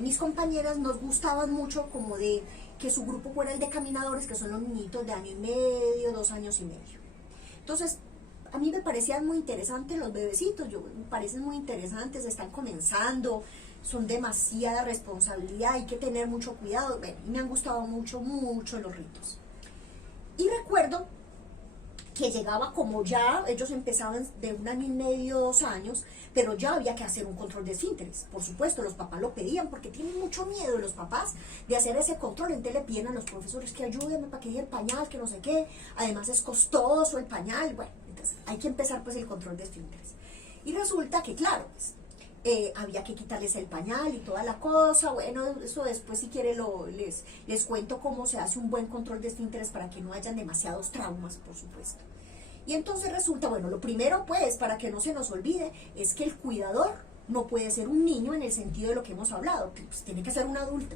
mis compañeras, nos gustaban mucho como de que su grupo fuera el de caminadores, que son los niñitos de año y medio, 2 años y medio. Entonces, a mí me parecían muy interesantes los bebecitos, me parecen muy interesantes, están comenzando, son demasiada responsabilidad, hay que tener mucho cuidado. Bueno, y me han gustado mucho, mucho los ritos. Y recuerdo que llegaba, como ya ellos empezaban de 1 año y medio, 2 años, pero ya había que hacer un control de esfínteres. Por supuesto, los papás lo pedían porque tienen mucho miedo los papás de hacer ese control. Entonces le piden a los profesores que ayúdenme para que deje el pañal, que no sé qué. Además es costoso el pañal. Bueno, entonces hay que empezar pues el control de esfínteres. Y resulta que, claro, pues, había que quitarles el pañal y toda la cosa. Bueno, eso después si quiere les cuento cómo se hace un buen control de esfínteres para que no hayan demasiados traumas, por supuesto. Y entonces resulta, bueno, lo primero pues, para que no se nos olvide, es que el cuidador no puede ser un niño en el sentido de lo que hemos hablado, que pues, tiene que ser un adulto.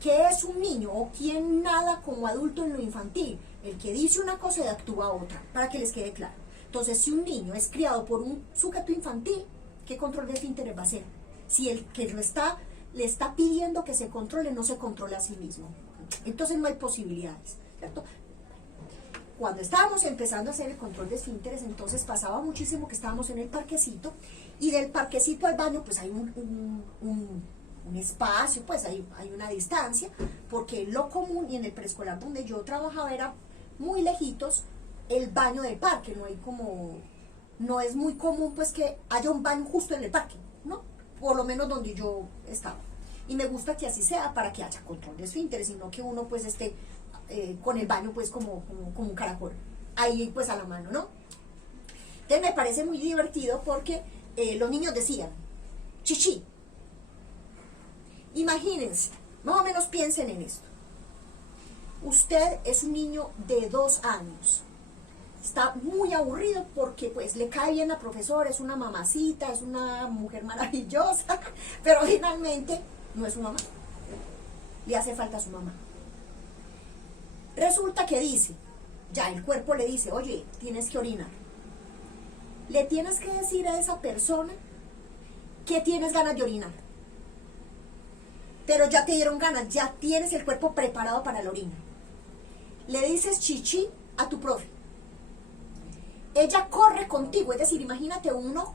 ¿Qué es un niño o quién nada como adulto en lo infantil? El que dice una cosa y actúa otra, para que les quede claro. Entonces, si un niño es criado por un sujeto infantil, ¿qué control de esfínteres va a hacer? Si el que le está pidiendo que se controle, no se controla a sí mismo. Entonces no hay posibilidades, ¿cierto? Cuando estábamos empezando a hacer el control de esfínteres, entonces pasaba muchísimo que estábamos en el parquecito, y del parquecito al baño pues hay un espacio, pues hay una distancia, porque lo común, y en el preescolar donde yo trabajaba era muy lejitos el baño del parque, no es muy común pues que haya un baño justo en el parque, ¿no? Por lo menos donde yo estaba. Y me gusta que así sea para que haya control de esfínteres, sino que uno pues esté con el baño pues como un caracol, ahí pues a la mano, ¿no? Entonces me parece muy divertido porque los niños decían, chichi. Imagínense, más o menos piensen en esto. Usted es un niño de 2 años. Está muy aburrido porque pues le cae bien la profesora, es una mamacita, es una mujer maravillosa, pero finalmente no es su mamá. Le hace falta a su mamá. Resulta que dice, ya el cuerpo le dice, oye, tienes que orinar. Le tienes que decir a esa persona que tienes ganas de orinar. Pero ya te dieron ganas, ya tienes el cuerpo preparado para la orina. Le dices chichi a tu profe. Ella corre contigo, es decir, imagínate uno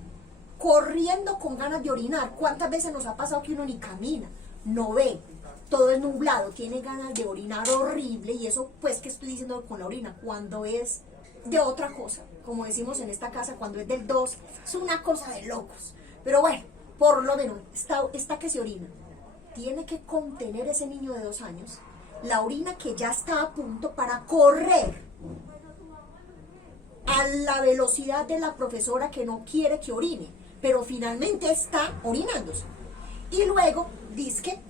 corriendo con ganas de orinar. ¿Cuántas veces nos ha pasado que uno ni camina, no ve, todo es nublado, tiene ganas de orinar horrible? Y eso pues que estoy diciendo con la orina, cuando es de otra cosa, como decimos en esta casa, cuando es del 2, es una cosa de locos. Pero bueno, por lo menos está que se orina. Tiene que contener ese niño de 2 años la orina que ya está a punto para correr a la velocidad de la profesora que no quiere que orine, pero finalmente está orinándose. Y luego dice que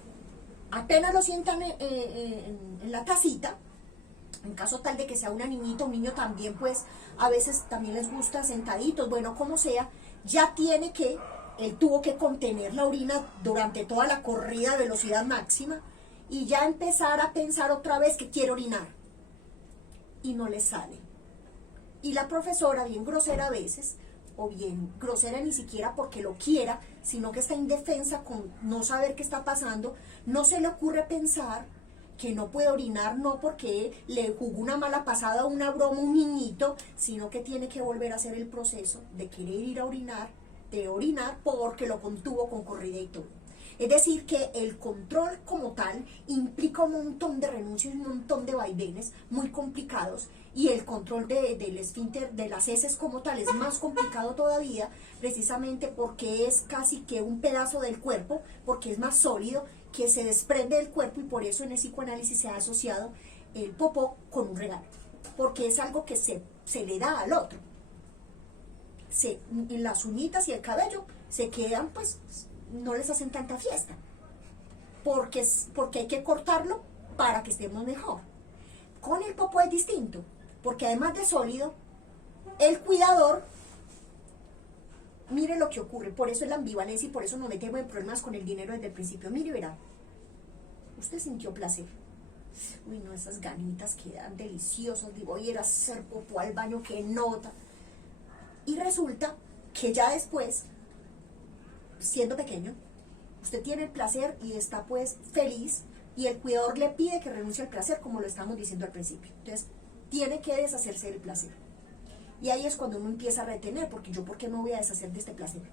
apenas lo sientan en la tacita, en caso tal de que sea una niñita, un niño también, pues a veces también les gusta sentaditos, bueno, como sea, ya él tuvo que contener la orina durante toda la corrida a velocidad máxima y ya empezar a pensar otra vez que quiere orinar. Y no le sale. Y la profesora, bien grosera a veces, o bien grosera ni siquiera porque lo quiera, sino que está indefensa con no saber qué está pasando, no se le ocurre pensar que no puede orinar, no porque le jugó una mala pasada, una broma, un niñito, sino que tiene que volver a hacer el proceso de querer ir a orinar, de orinar porque lo contuvo con corrida y todo. Es decir, que el control como tal implica un montón de renuncias, un montón de vaivenes muy complicados, y el control del esfínter, de las heces como tal, es más complicado todavía, precisamente porque es casi que un pedazo del cuerpo, porque es más sólido, que se desprende del cuerpo, y por eso en el psicoanálisis se ha asociado el popó con un regalo, porque es algo que se le da al otro. En las uñitas y el cabello se quedan, pues no les hacen tanta fiesta, porque hay que cortarlo para que estemos mejor. Con el popó es distinto, porque además de sólido, el cuidador, mire lo que ocurre, por eso es la ambivalencia y por eso nos metemos en problemas con el dinero desde el principio. Mire, verá, usted sintió placer. Uy, no, esas ganitas quedan deliciosas, digo, voy a ir a hacer popó al baño, qué nota. Y resulta que ya después, siendo pequeño, usted tiene el placer y está pues feliz, y el cuidador le pide que renuncie al placer, como lo estamos diciendo al principio. Entonces, tiene que deshacerse del placer. Y ahí es cuando uno empieza a retener, porque yo, ¿por qué no voy a deshacer de este placer?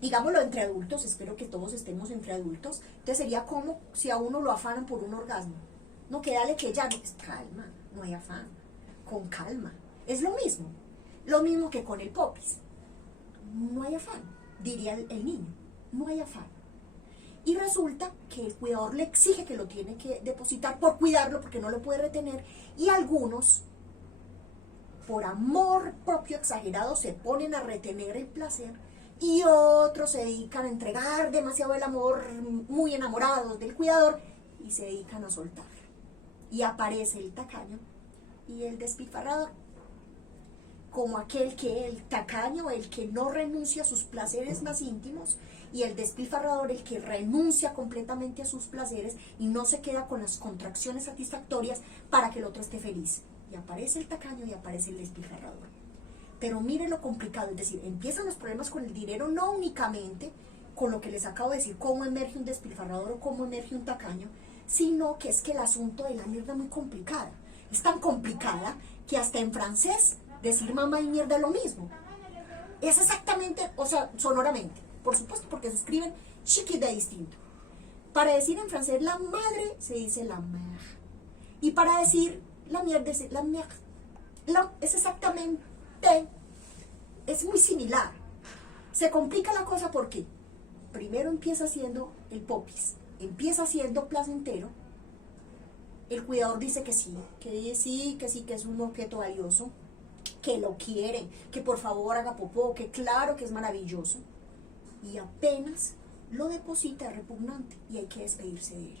Digámoslo entre adultos, espero que todos estemos entre adultos. Entonces sería como si a uno lo afanan por un orgasmo. No, que dale que ya, calma, no hay afán, con calma. Es lo mismo que con el popis. No hay afán, diría el niño, no hay afán. Y resulta que el cuidador le exige que lo tiene que depositar por cuidarlo, porque no lo puede retener, y algunos, por amor propio exagerado, se ponen a retener el placer, y otros se dedican a entregar demasiado el amor, muy enamorados del cuidador, y se dedican a soltar. Y aparece el tacaño y el despilfarrador, como aquel que el tacaño, el que no renuncia a sus placeres más íntimos, y el despilfarrador, el que renuncia completamente a sus placeres y no se queda con las contracciones satisfactorias para que el otro esté feliz. Y aparece el tacaño y aparece el despilfarrador. Pero mire lo complicado, es decir, empiezan los problemas con el dinero, no únicamente con lo que les acabo de decir, cómo emerge un despilfarrador o cómo emerge un tacaño, sino que es que el asunto de la mierda es muy complicada. Es tan complicada que hasta en francés decir mamá y mierda es lo mismo. Es exactamente, o sea, sonoramente, por supuesto, porque se escriben chiquita distinto. Para decir en francés la madre se dice la mère, y para decir la mierda es la merde. Es exactamente, es muy similar. Se complica la cosa porque primero empieza siendo el popis, empieza siendo placentero. El cuidador dice que sí, que es un objeto valioso, que lo quiere, que por favor haga popó, que claro que es maravilloso. Y apenas lo deposita es repugnante y hay que despedirse de él.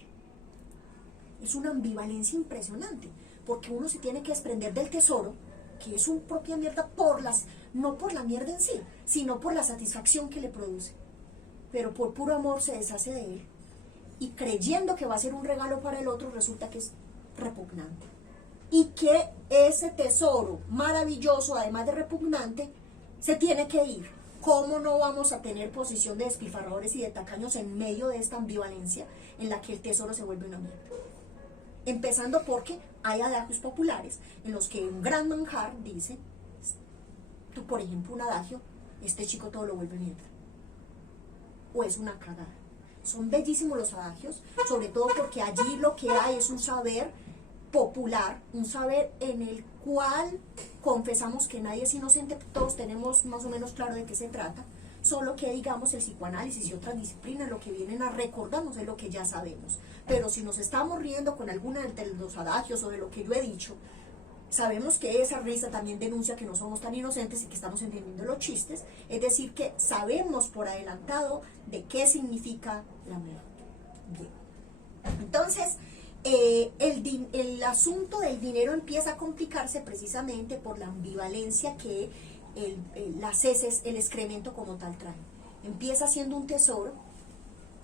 Es una ambivalencia impresionante, porque uno se tiene que desprender del tesoro, que es su propia mierda, no por la mierda en sí, sino por la satisfacción que le produce. Pero por puro amor se deshace de él, y creyendo que va a ser un regalo para el otro, resulta que es repugnante. Y que ese tesoro maravilloso, además de repugnante, se tiene que ir. ¿Cómo no vamos a tener posición de despilfarradores y de tacaños en medio de esta ambivalencia en la que el tesoro se vuelve una mierda? Empezando porque hay adagios populares en los que un gran manjar dice, tú, por ejemplo, un adagio, este chico todo lo vuelve mierda, o es una cagada. Son bellísimos los adagios, sobre todo porque allí lo que hay es un saber popular, un saber en el cual confesamos que nadie es inocente, todos tenemos más o menos claro de qué se trata, solo que digamos el psicoanálisis y otras disciplinas lo que vienen a recordarnos es lo que ya sabemos. Pero si nos estamos riendo con alguna de los adagios o de lo que yo he dicho, sabemos que esa risa también denuncia que no somos tan inocentes y que estamos entendiendo los chistes, es decir, que sabemos por adelantado de qué significa la mierda. Bien. Entonces, el asunto del dinero empieza a complicarse precisamente por la ambivalencia que las heces, el excremento como tal trae. Empieza siendo un tesoro,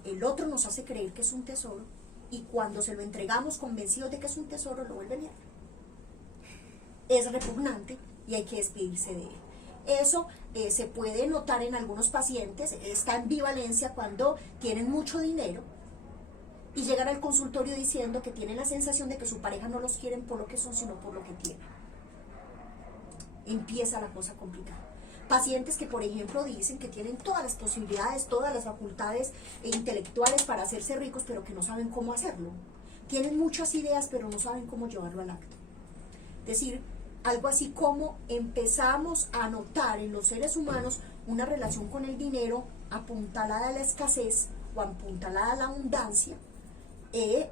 el otro nos hace creer que es un tesoro, y cuando se lo entregamos convencidos de que es un tesoro, lo vuelve mierda. Es repugnante y hay que despedirse de él. Eso se puede notar en algunos pacientes, esta ambivalencia cuando tienen mucho dinero y llegan al consultorio diciendo que tienen la sensación de que su pareja no los quieren por lo que son, sino por lo que tienen. Empieza la cosa complicada. Pacientes que, por ejemplo, dicen que tienen todas las posibilidades, todas las facultades intelectuales para hacerse ricos, pero que no saben cómo hacerlo. Tienen muchas ideas, pero no saben cómo llevarlo al acto. Es decir, algo así como empezamos a notar en los seres humanos una relación con el dinero apuntalada a la escasez o apuntalada a la abundancia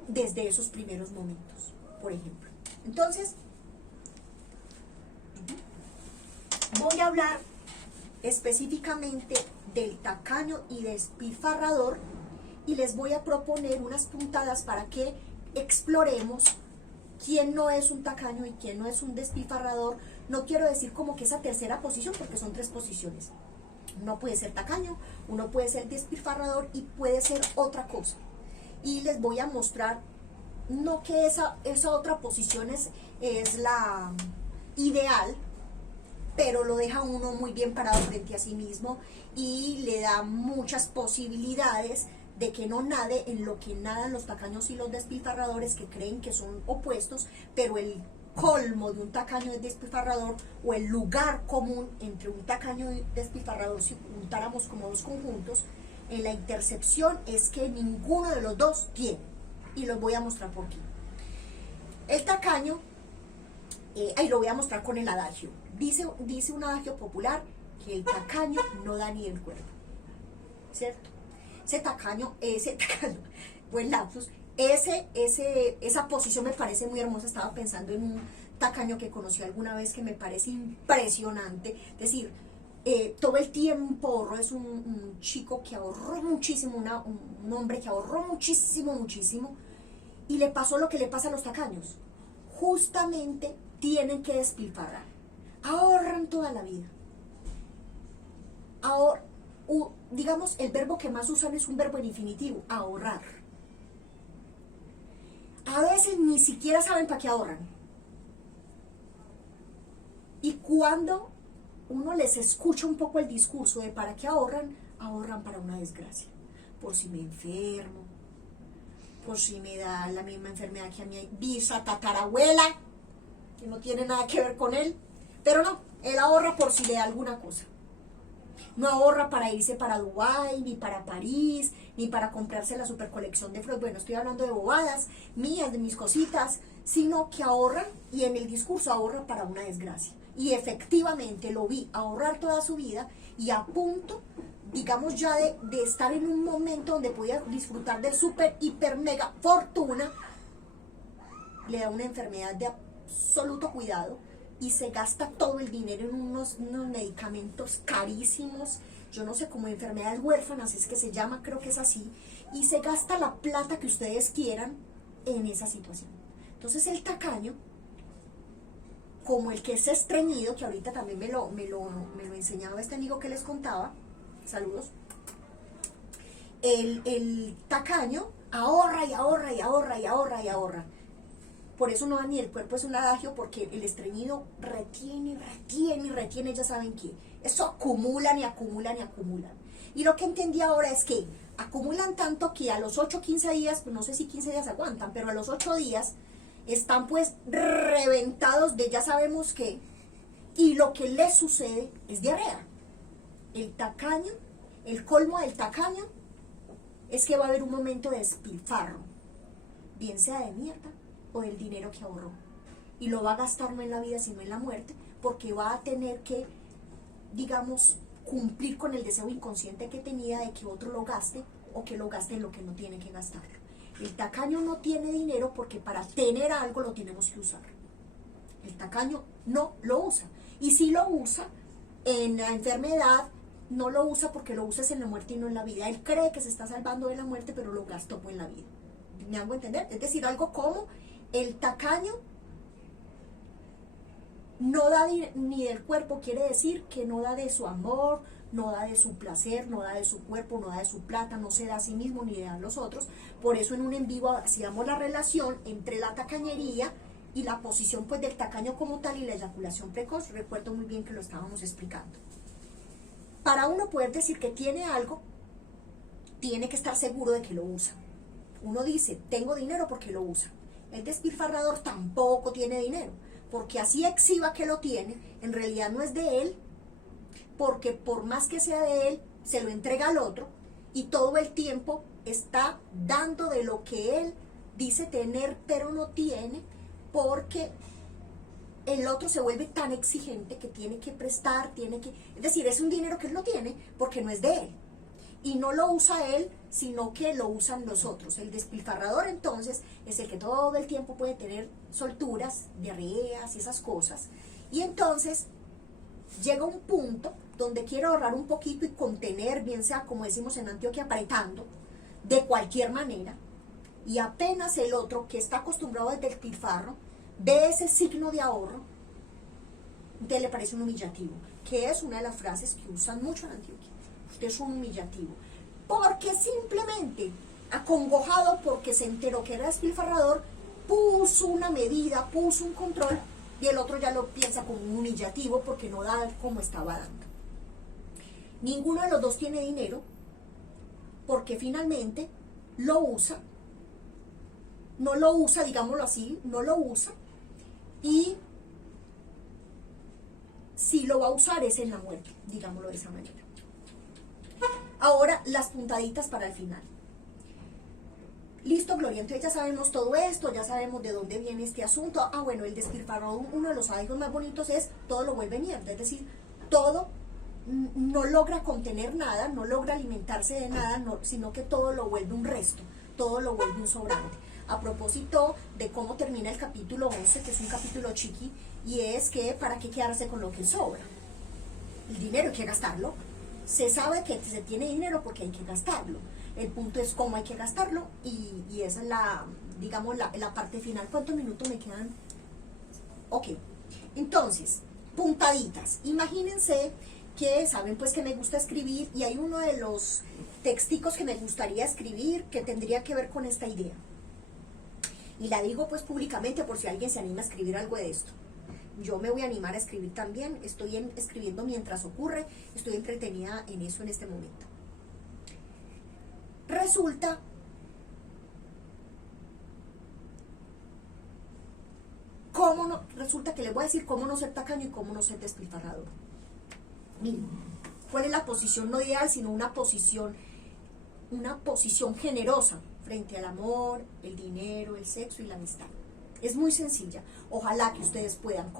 desde esos primeros momentos, por ejemplo. Entonces, voy a hablar específicamente del tacaño y despilfarrador y les voy a proponer unas puntadas para que exploremos quién no es un tacaño y quién no es un despilfarrador. No quiero decir como que esa tercera posición, porque son 3 posiciones. Uno puede ser tacaño, uno puede ser despilfarrador y puede ser otra cosa. Y les voy a mostrar, no que esa otra posición es la ideal, pero lo deja uno muy bien parado frente a sí mismo y le da muchas posibilidades de que no nade en lo que nadan los tacaños y los despilfarradores, que creen que son opuestos, pero el colmo de un tacaño y despilfarrador, o el lugar común entre un tacaño y despilfarrador, si juntáramos como 2 conjuntos, en la intercepción es que ninguno de los dos tiene, y los voy a mostrar por qué. El tacaño, ahí lo voy a mostrar con el adagio. Dice un adagio popular que el tacaño no da ni el cuerpo, ¿cierto? Ese tacaño, buen lapsus, esa posición me parece muy hermosa. Estaba pensando en un tacaño que conocí alguna vez que me parece impresionante. Es decir, todo el tiempo ahorró, es un chico que ahorró muchísimo, un hombre que ahorró muchísimo, y le pasó lo que le pasa a los tacaños. Justamente tienen que despilfarrar. Ahorran toda la vida. Digamos, el verbo que más usan es un verbo en infinitivo, ahorrar. A veces ni siquiera saben para qué ahorran. Y cuando uno les escucha un poco el discurso de para qué ahorran, ahorran para una desgracia. Por si me enfermo, por si me da la misma enfermedad que a mi tatarabuela, que no tiene nada que ver con él. Pero no, él ahorra por si le da alguna cosa. No ahorra para irse para Dubái, ni para París, ni para comprarse la super colección de flores. Bueno, estoy hablando de bobadas mías, de mis cositas, sino que ahorran, y en el discurso ahorra para una desgracia. Y efectivamente lo vi ahorrar toda su vida, y a punto, digamos, ya de estar en un momento donde podía disfrutar de super, hiper, mega fortuna, le da una enfermedad de absoluto cuidado y se gasta todo el dinero en unos medicamentos carísimos, yo no sé, como enfermedades huérfanas es que se llama, creo que es así, y se gasta la plata que ustedes quieran en esa situación. Entonces el tacaño, como el que es estreñido, que ahorita también me lo enseñaba este amigo que les contaba, saludos, el tacaño ahorra y ahorra y ahorra y ahorra y ahorra. Por eso no da ni el cuerpo, es un adagio, porque el estreñido retiene, ya saben qué. Eso acumulan y acumulan y acumulan. Y lo que entendí ahora es que acumulan tanto que a los 8 o 15 días, pues no sé si 15 días aguantan, pero a los 8 días están pues reventados de ya sabemos qué. Y lo que les sucede es diarrea. El tacaño, el colmo del tacaño es que va a haber un momento de despilfarro, bien sea de mierda o del dinero que ahorró, y lo va a gastar no en la vida sino en la muerte, porque va a tener que, digamos, cumplir con el deseo inconsciente que tenía de que otro lo gaste, o que lo gaste en lo que no tiene que gastarlo. El tacaño no tiene dinero porque para tener algo lo tenemos que usar. El tacaño no lo usa, y si lo usa en la enfermedad, no lo usa porque lo usa en la muerte y no en la vida. Él cree que se está salvando de la muerte, pero lo gastó en la vida. ¿Me hago entender? Es decir, algo como el tacaño no da ni del cuerpo, quiere decir que no da de su amor, no da de su placer, no da de su cuerpo, no da de su plata, no se da a sí mismo ni le da a los otros. Por eso en un en vivo hacíamos la relación entre la tacañería y la posición pues del tacaño como tal y la eyaculación precoz. Recuerdo muy bien que lo estábamos explicando. Para uno poder decir que tiene algo, tiene que estar seguro de que lo usa. Uno dice, tengo dinero porque lo usa. El despilfarrador tampoco tiene dinero, porque así exhiba que lo tiene, en realidad no es de él, porque por más que sea de él, se lo entrega al otro, y todo el tiempo está dando de lo que él dice tener, pero no tiene, porque el otro se vuelve tan exigente que tiene que prestar, es decir, es un dinero que él no tiene porque no es de él. Y no lo usa él, sino que lo usan los otros. El despilfarrador entonces es el que todo el tiempo puede tener solturas, diarreas y esas cosas. Y entonces llega un punto donde quiere ahorrar un poquito y contener, bien sea como decimos en Antioquia, apretando, de cualquier manera. Y apenas el otro, que está acostumbrado al despilfarro, ve ese signo de ahorro, entonces le parece un humillativo, que es una de las frases que usan mucho en Antioquia. Usted es un humillativo, porque simplemente, acongojado porque se enteró que era despilfarrador, puso una medida, puso un control, y el otro ya lo piensa como un humillativo porque no da como estaba dando. Ninguno de los dos tiene dinero, porque finalmente lo usa, no lo usa, digámoslo así, no lo usa, y si lo va a usar es en la muerte, digámoslo de esa manera. Ahora, las puntaditas para el final. Listo, Gloria, entonces ya sabemos todo esto, ya sabemos de dónde viene este asunto. Ah, bueno, el despilfarro, uno de los hábitos más bonitos es todo lo vuelve mierda, es decir, todo no logra contener nada, no logra alimentarse de nada, sino que todo lo vuelve un resto, todo lo vuelve un sobrante. A propósito de cómo termina el capítulo 11, que es un capítulo chiqui, y es que para qué quedarse con lo que sobra. El dinero hay que gastarlo. Se sabe que se tiene dinero porque hay que gastarlo. El punto es cómo hay que gastarlo y esa es digamos, la parte final. ¿Cuántos minutos me quedan? Ok. Entonces, puntaditas. Imagínense que saben pues que me gusta escribir y hay uno de los texticos que me gustaría escribir que tendría que ver con esta idea. Y la digo pues públicamente por si alguien se anima a escribir algo de esto. Yo me voy a animar a escribir también, estoy escribiendo mientras ocurre, estoy entretenida en eso en este momento. Resulta que les voy a decir cómo no ser tacaño y cómo no ser despilfarrador. Miren, ¿cuál es la posición no ideal, sino una posición generosa frente al amor, el dinero, el sexo y la amistad? Es muy sencilla. Ojalá que ustedes puedan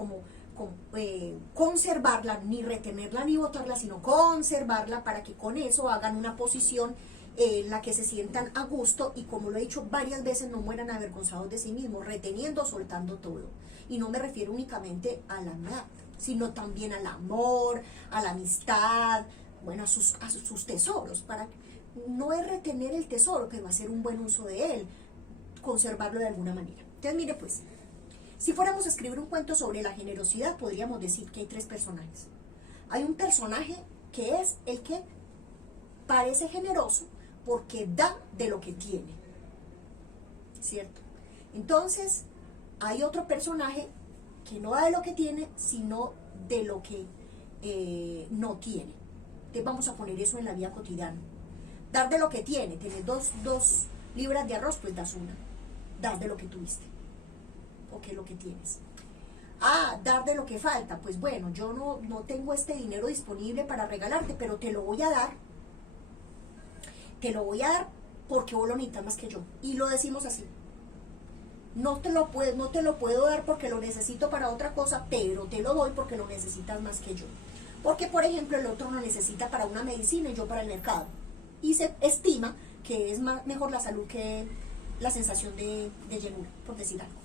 conservarla, ni retenerla ni botarla, sino conservarla para que con eso hagan una posición en la que se sientan a gusto y, como lo he dicho varias veces, no mueran avergonzados de sí mismos, reteniendo, soltando todo. Y no me refiero únicamente a la amistad, sino también al amor, a la amistad, bueno, a sus tesoros. No es retener el tesoro, pero hacer un buen uso de él, conservarlo de alguna manera. Entonces, mire pues, si fuéramos a escribir un cuento sobre la generosidad, podríamos decir que hay tres personajes. Hay un personaje que es el que parece generoso porque da de lo que tiene, ¿cierto? Entonces, hay otro personaje que no da de lo que tiene, sino de lo que no tiene. Entonces, vamos a poner eso en la vida cotidiana. Dar de lo que tiene, tener dos libras de arroz, pues das una. Dar de lo que tuviste, o que es lo que tienes. Ah, dar de lo que falta, pues bueno, yo no tengo este dinero disponible para regalarte, pero te lo voy a dar. Te lo voy a dar porque vos lo necesitas más que yo. Y lo decimos así. No te lo puedo dar porque lo necesito para otra cosa, pero te lo doy porque lo necesitas más que yo. Porque, por ejemplo, el otro lo necesita para una medicina y yo para el mercado. Y se estima que es mejor la salud que la sensación de llenura, por decir algo.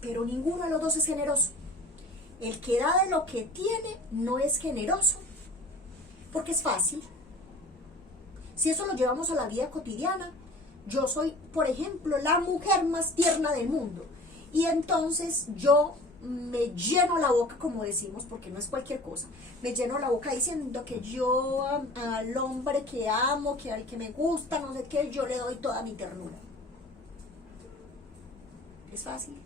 Pero ninguno de los dos es generoso. El que da de lo que tiene no es generoso, porque es fácil. Si eso lo llevamos a la vida cotidiana, yo soy, por ejemplo, la mujer más tierna del mundo, y entonces yo me lleno la boca, como decimos, porque no es cualquier cosa, me lleno la boca diciendo que yo al hombre que amo, que al que me gusta, no sé qué, yo le doy toda mi ternura. Es fácil,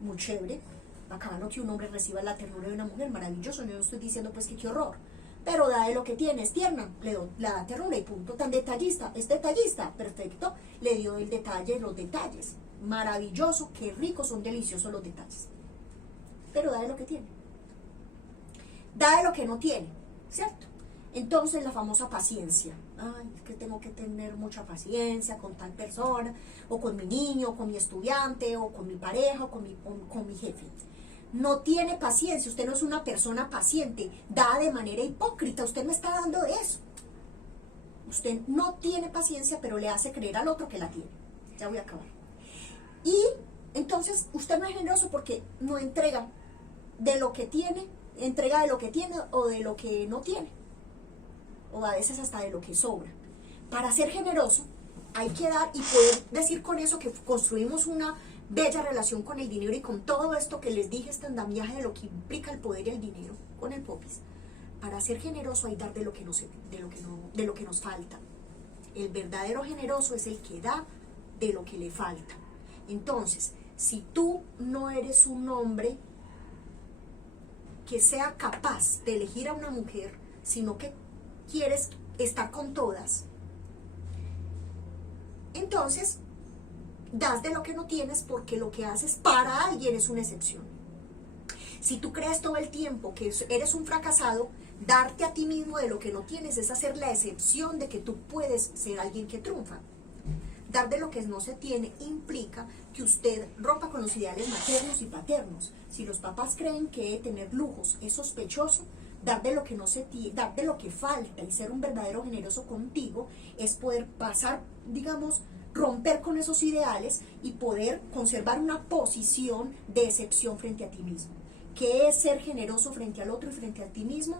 muy chévere, bacano que un hombre reciba la ternura de una mujer, maravilloso. Yo no estoy diciendo pues que qué horror, pero da de lo que tiene, es tierna, le doy la ternura y punto. Tan detallista, es detallista, perfecto, le dio el detalle, los detalles, maravilloso, qué ricos, son deliciosos los detalles, pero da de lo que tiene. Da de lo que no tiene, ¿cierto? Entonces la famosa paciencia. Ay, es que tengo que tener mucha paciencia con tal persona, o con mi niño, o con mi estudiante, o con mi pareja, o con mi jefe. No tiene paciencia, usted no es una persona paciente, da de manera hipócrita, usted no está dando eso. Usted no tiene paciencia, pero le hace creer al otro que la tiene. Ya voy a acabar. Y entonces usted no es generoso porque no entrega de lo que tiene, entrega de lo que tiene o de lo que no tiene. O a veces hasta de lo que sobra. Para ser generoso hay que dar y poder decir con eso que construimos una bella relación con el dinero y con todo esto que les dije, este andamiaje de lo que implica el poder y el dinero con el popis. Para ser generoso hay que dar de lo que nos falta. El verdadero generoso es el que da de lo que le falta. Entonces, si tú no eres un hombre que sea capaz de elegir a una mujer, sino que quieres estar con todas, entonces das de lo que no tienes porque lo que haces para alguien es una excepción. Si tú crees todo el tiempo que eres un fracasado, darte a ti mismo de lo que no tienes es hacer la excepción de que tú puedes ser alguien que triunfa. Dar de lo que no se tiene implica que usted rompa con los ideales maternos y paternos. Si los papás creen que tener lujos es sospechoso, dar de lo que no se tiene, dar de lo que falta y ser un verdadero generoso contigo es poder pasar, digamos, romper con esos ideales y poder conservar una posición de excepción frente a ti mismo. ¿Qué es ser generoso frente al otro y frente a ti mismo?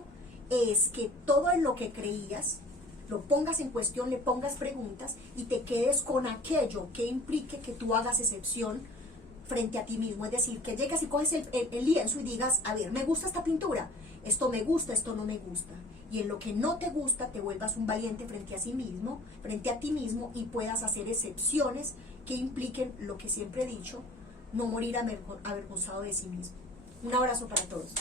Es que todo en lo que creías lo pongas en cuestión, le pongas preguntas y te quedes con aquello que implique que tú hagas excepción frente a ti mismo. Es decir, que llegas y coges el lienzo y digas, a ver, me gusta esta pintura, esto me gusta, esto no me gusta. Y en lo que no te gusta te vuelvas un valiente frente a sí mismo, frente a ti mismo, y puedas hacer excepciones que impliquen lo que siempre he dicho, no morir avergonzado de sí mismo. Un abrazo para todos.